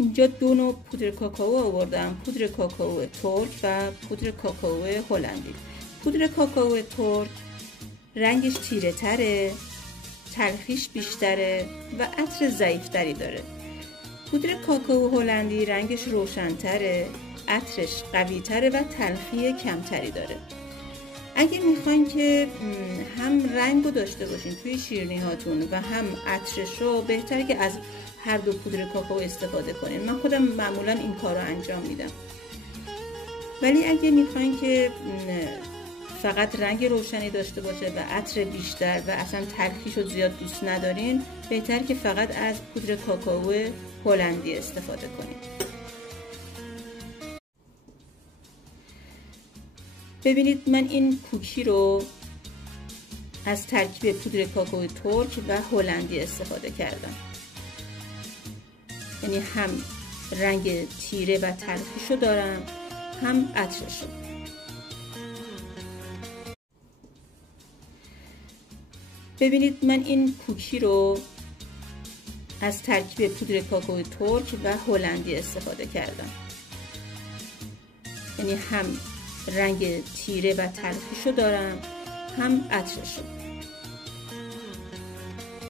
اینجا 2 نوع پودر کاکائو آوردم، پودر کاکائو ترک و پودر کاکائو هلندی. پودر کاکائو ترک رنگش تیره تره، تلخیش بیشتره و عطر ضعیفتری داره. پودر کاکائو هلندی رنگش روشن‌تره، عطرش قوی‌تره و تلخی کمتری داره. اگه میخواین که هم رنگو داشته باشین توی شیرینی هاتون و هم عطرش رو، بهتره که از هر دو پودر کاکائو استفاده کنین. من خودم معمولا این کار رو انجام میدم. ولی اگه میخواین که فقط رنگ روشنی داشته باشه و عطر بیشتر و اصلا تلخیش رو زیاد دوست ندارین، بهتر که فقط از پودر کاکائو هلندی استفاده کنین. ببینید من این کوکی رو از ترکیب پودر کاکائو ترک و هلندی استفاده کردم. یعنی هم رنگ تیره و تلخیشو دارم، هم عطرشو. ببینید من این کوکی رو از ترکیب پودر کاکائو ترک و هلندی استفاده کردم. یعنی هم رنگ تیره و تلخیشو دارم، هم عطرشو.